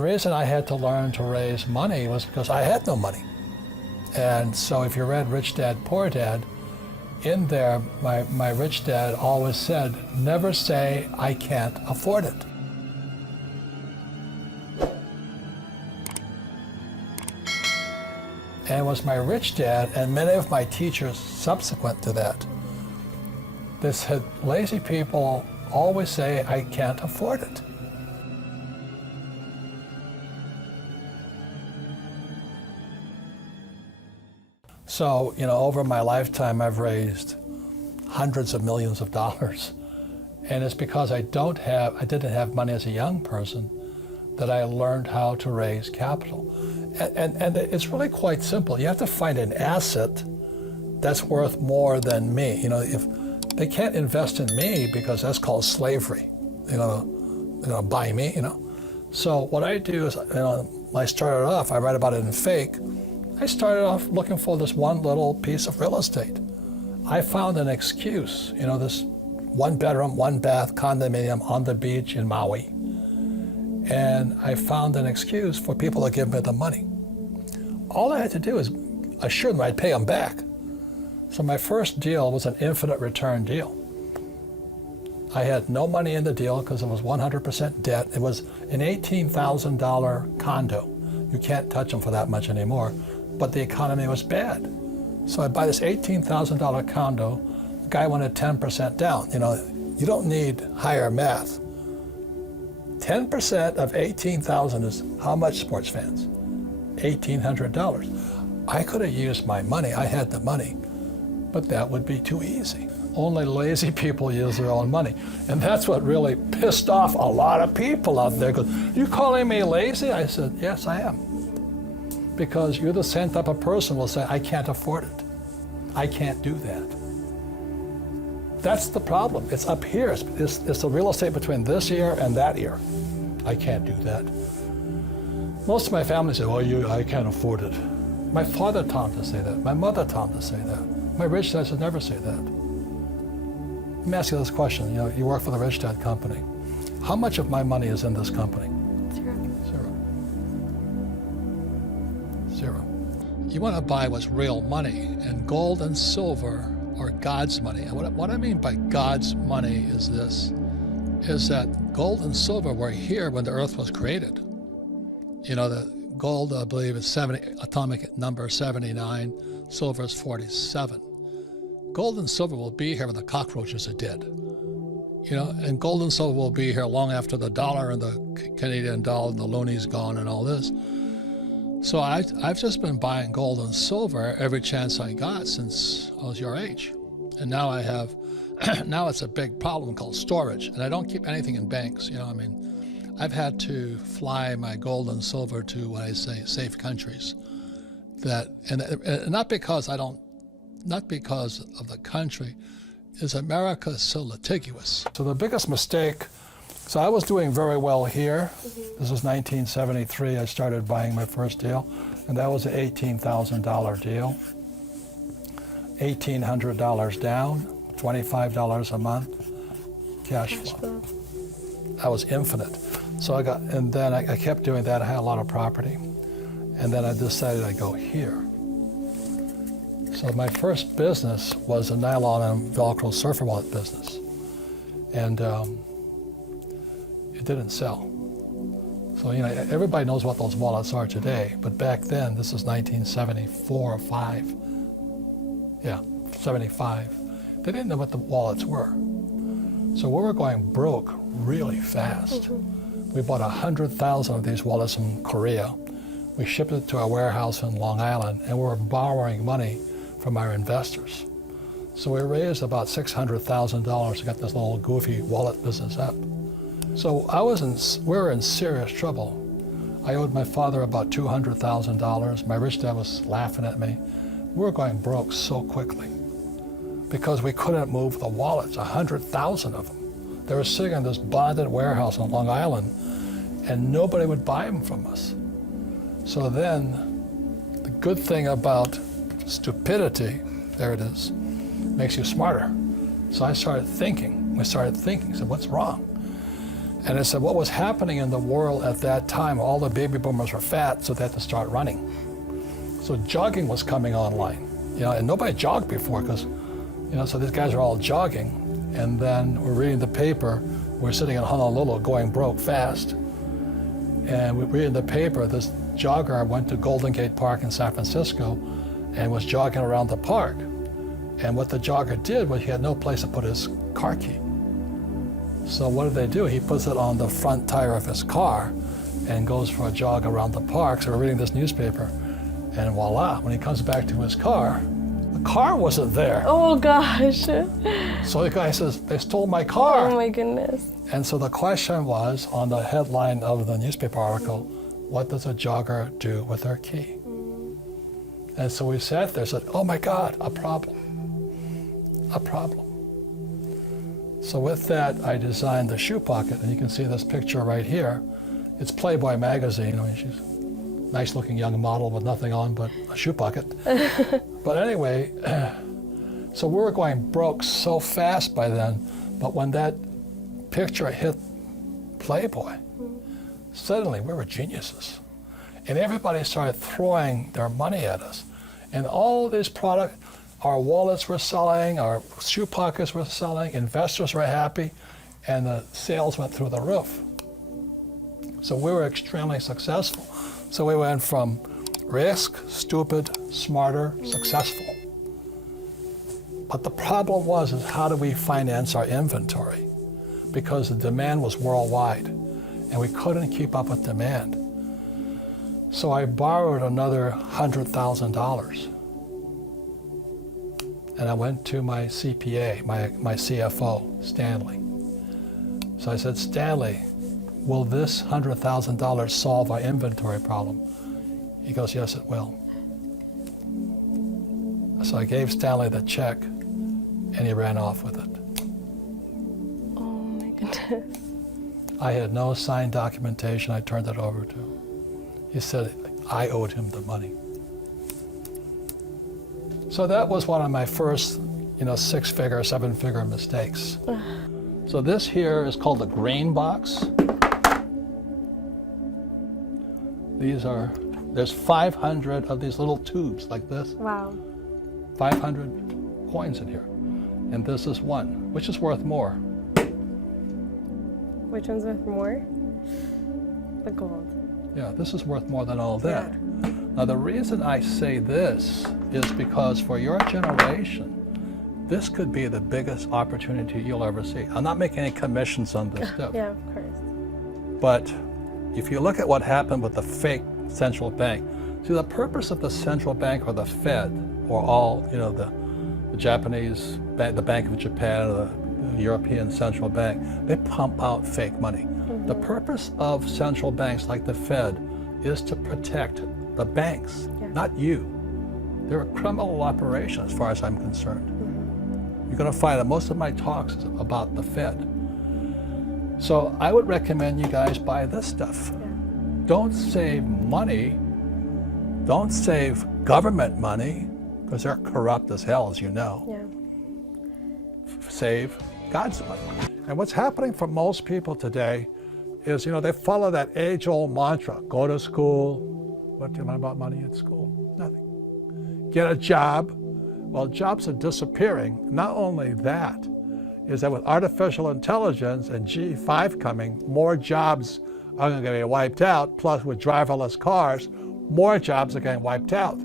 The reason I had to learn to raise money was because I had no money. And so if you read Rich Dad, Poor Dad, in there, my rich dad always said, never say, I can't afford it. And it was my rich dad and many of my teachers subsequent to that. They said, lazy people always say, I can't afford it. So, over my lifetime, I've raised hundreds of millions of dollars. And it's because I didn't have money as a young person that I learned how to raise capital. And it's really quite simple. You have to find an asset that's worth more than me. If they can't invest in me because that's called slavery, buy me, So what I do is, when I started off, I write about it in Fake. I started off looking for this one little piece of real estate. I found an excuse, this one bedroom, one bath condominium on the beach in Maui. And I found an excuse for people to give me the money. All I had to do is assure them I'd pay them back. So my first deal was an infinite return deal. I had no money in the deal because it was 100% debt. It was an $18,000 condo. You can't touch them for that much anymore. But the economy was bad. So I buy this $18,000 condo. The guy wanted 10% down. You don't need higher math. 10% of $18,000 is how much, sports fans? $1,800. I could have used my money. I had the money. But that would be too easy. Only lazy people use their own money. And that's what really pissed off a lot of people out there. Because, you calling me lazy? I said, yes, I am. Because you're the same type of person who will say, I can't afford it. I can't do that. That's the problem. It's up here. It's the real estate between this ear and that ear. I can't do that. Most of my family say, I can't afford it. My father taught him to say that. My mother taught him to say that. My rich dad should never say that. Let me ask you this question. You work for the Rich Dad company. How much of my money is in this company? Zero. You want to buy what's real money, and gold and silver are God's money. And what I mean by God's money is this, is that gold and silver were here when the earth was created. The gold, I believe, is atomic number 79, silver is 47. Gold and silver will be here when the cockroaches are dead. And gold and silver will be here long after the dollar and the Canadian dollar and the looney's gone and all this. So I've just been buying gold and silver every chance I got since I was your age. And now I have, now it's a big problem called storage. And I don't keep anything in banks. I've had to fly my gold and silver to, what I say, safe countries. And not because of the country, is America so litigious. So the biggest mistake, so I was doing very well here. This was 1973. I started buying my first deal, and that was an $18,000 deal. $1,800 down, $25 a month, cash flow. That was infinite. So and then I kept doing that. I had a lot of property. And then I decided I'd go here. So my first business was a nylon and Velcro surfer wallet business. And it didn't sell. So, everybody knows what those wallets are today, but back then, this is 1974 or 5. Yeah, 75. They didn't know what the wallets were. So we were going broke really fast. We bought 100,000 of these wallets from Korea. We shipped it to our warehouse in Long Island, and we were borrowing money from our investors. So we raised about $600,000 to get this little goofy wallet business up. So we were in serious trouble. I owed my father about $200,000. My rich dad was laughing at me. We were going broke so quickly because we couldn't move the wallets, 100,000 of them. They were sitting in this bonded warehouse on Long Island, and nobody would buy them from us. So then, the good thing about stupidity, there it is, makes you smarter. So I started thinking. We started thinking, so what's wrong? And I said, what was happening in the world at that time, all the baby boomers were fat, so they had to start running. So jogging was coming online, and nobody jogged before because, so these guys are all jogging. And then we're reading the paper, we're sitting in Honolulu going broke fast. And we're reading the paper, this jogger went to Golden Gate Park in San Francisco and was jogging around the park. And what the jogger did was he had no place to put his car key. So what did they do? He puts it on the front tire of his car and goes for a jog around the park. So we're reading this newspaper, and voila, when he comes back to his car, the car wasn't there. Oh gosh. So the guy says, they stole my car. Oh my goodness. And so the question was on the headline of the newspaper article, what does a jogger do with their key? And so we sat there and said, oh my God, a problem. A problem. So with that, I designed the shoe pocket, and you can see this picture right here. It's Playboy magazine. I mean, she's a nice-looking young model with nothing on but a shoe pocket. But anyway, so we were going broke so fast by then, but when that picture hit Playboy, suddenly we were geniuses. And everybody started throwing their money at us. And all these products, our wallets were selling, our shoe pockets were selling, investors were happy, and the sales went through the roof. So we were extremely successful. So we went from risk, stupid, smarter, successful. But the problem is how do we finance our inventory? Because the demand was worldwide, and we couldn't keep up with demand. So I borrowed another $100,000. And I went to my CPA, my CFO, Stanley. So I said, Stanley, will this $100,000 solve our inventory problem? He goes, yes, it will. So I gave Stanley the check, and he ran off with it. Oh my goodness. I had no signed documentation. I turned it over to him. He said I owed him the money. So that was one of my first, six-figure, seven-figure mistakes. So this here is called the grain box. There's 500 of these little tubes like this. Wow. 500 coins in here. And this is one, which is worth more. Which one's worth more? The gold. Yeah, this is worth more than all that. Yeah. Now the reason I say this is because for your generation, this could be the biggest opportunity you'll ever see. I'm not making any commissions on this stuff. Yeah, of course. But if you look at what happened with the fake central bank, see the purpose of the central bank or the Fed or all, the Japanese, the Bank of Japan, or the European Central Bank, they pump out fake money. Mm-hmm. The purpose of central banks like the Fed is to protect the banks, not you. They're a criminal operation as far as I'm concerned. Mm-hmm. You're going to find that most of my talks is about the Fed. So I would recommend you guys buy this stuff. Yeah. Don't save money. Don't save government money, because they're corrupt as hell, as you know. Yeah. Save God's money. And what's happening for most people today is, they follow that age-old mantra, go to school. What do you learn about money in school? Nothing. Get a job. Well, jobs are disappearing. Not only that, is that with artificial intelligence and G5 coming, more jobs are going to be wiped out, plus with driverless cars, more jobs are getting wiped out.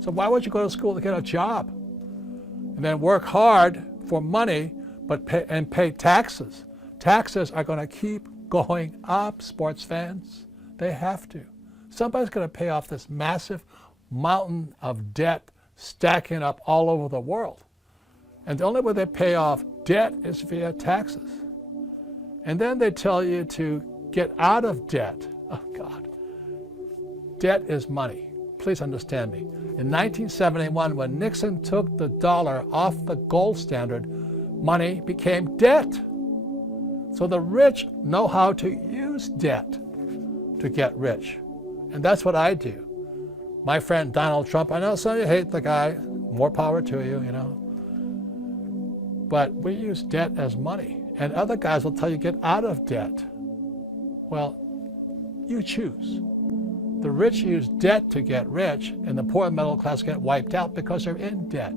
So why would you go to school to get a job? And then work hard for money, but pay taxes. Taxes are going to keep going up, sports fans. They have to. Somebody's going to pay off this massive mountain of debt stacking up all over the world. And the only way they pay off debt is via taxes. And then they tell you to get out of debt. Oh, God. Debt is money. Please understand me. In 1971, when Nixon took the dollar off the gold standard, money became debt. So the rich know how to use debt to get rich. And that's what I do. My friend Donald Trump, I know some of you hate the guy, more power to you, But we use debt as money. And other guys will tell you get out of debt. Well, you choose. The rich use debt to get rich, and the poor and middle class get wiped out because they're in debt.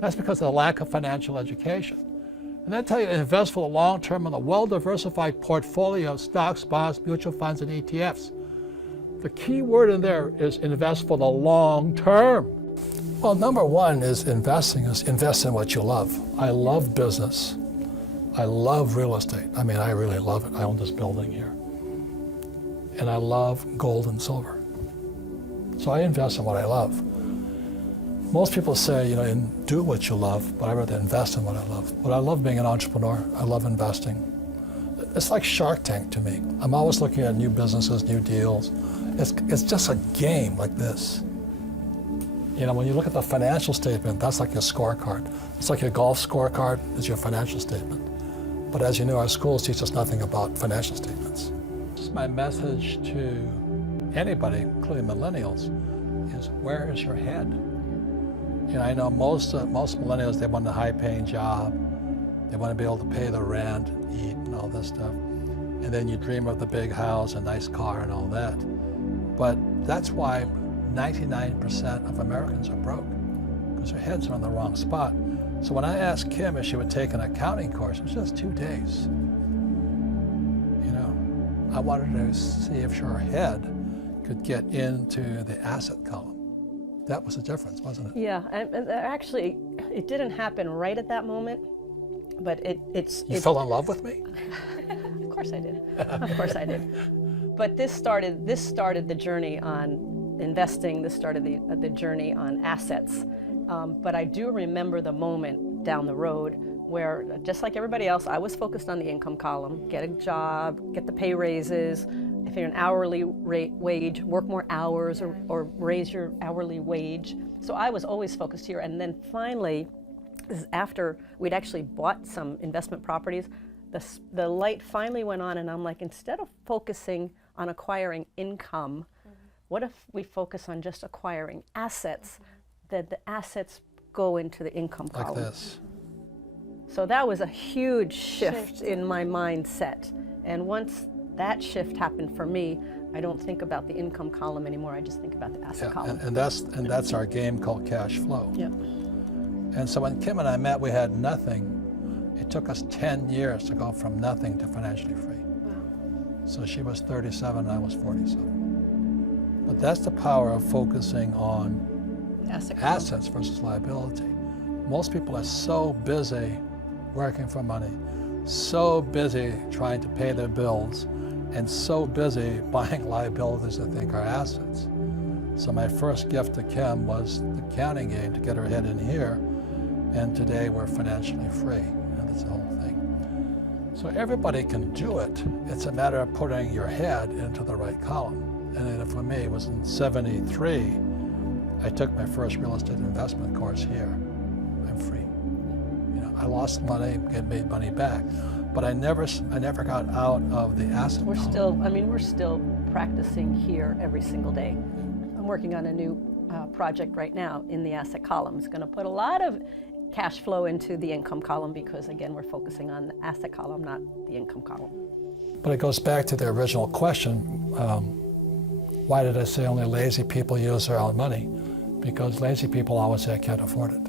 That's because of the lack of financial education. And I tell you, invest for the long term in a well-diversified portfolio of stocks, bonds, mutual funds, and ETFs. The key word in there is invest for the long term. Well, number one is invest in what you love. I love business. I love real estate. I mean, I really love it. I own this building here. And I love gold and silver. So I invest in what I love. Most people say, do what you love, but I rather invest in what I love. But I love being an entrepreneur. I love investing. It's like Shark Tank to me. I'm always looking at new businesses, new deals. It's just a game like this. When you look at the financial statement, that's like your scorecard. It's like your golf scorecard is your financial statement. But as you know, our schools teach us nothing about financial statements. My message to anybody, including millennials, is where is your head? I know most millennials, they want a high-paying job. They want to be able to pay the rent, eat, and all this stuff. And then you dream of the big house, a nice car, and all that. But that's why 99% of Americans are broke, because their heads are in the wrong spot. So when I asked Kim if she would take an accounting course, it was just 2 days. I wanted to see if her head could get into the asset column. That was the difference, wasn't it? Yeah, and actually, it didn't happen right at that moment, but it's... You fell in love with me? Of course I did. Of course I did. But this started the journey on investing. This started the journey on assets. But I do remember the moment down the road where, just like everybody else, I was focused on the income column, get a job, get the pay raises. If you're an hourly wage, work more hours or raise your hourly wage. So I was always focused here. And then finally, this is after we'd actually bought some investment properties, the light finally went on, and I'm like, instead of focusing on acquiring income, what if we focus on just acquiring assets, that the assets go into the income column? Like this. So that was a huge shift in my mindset. And once that shift happened for me, I don't think about the income column anymore. I just think about the asset column. And that's our game called cash flow. Yep. And so when Kim and I met, we had nothing. It took us 10 years to go from nothing to financially free. Wow. So she was 37, I was 47. But that's the power of focusing on assets versus liability. Most people are so busy working for money, so busy trying to pay their bills, and so busy buying liabilities that think are assets. So my first gift to Kim was the counting game to get her head in here, and today we're financially free. That's the whole thing. So everybody can do it. It's a matter of putting your head into the right column. And then for me, it was in '73, I took my first real estate investment course here. I'm free. I lost money, made money back, but I never got out of the asset column. We're still practicing here every single day. I'm working on a new project right now in the asset column. It's going to put a lot of cash flow into the income column because, again, we're focusing on the asset column, not the income column. But it goes back to the original question, why did I say only lazy people use their own money? Because lazy people always say, I can't afford it.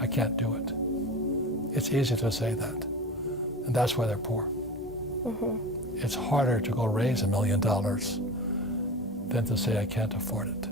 I can't do it. It's easy to say that. And that's why they're poor. It's harder to go raise $1 million than to say, I can't afford it.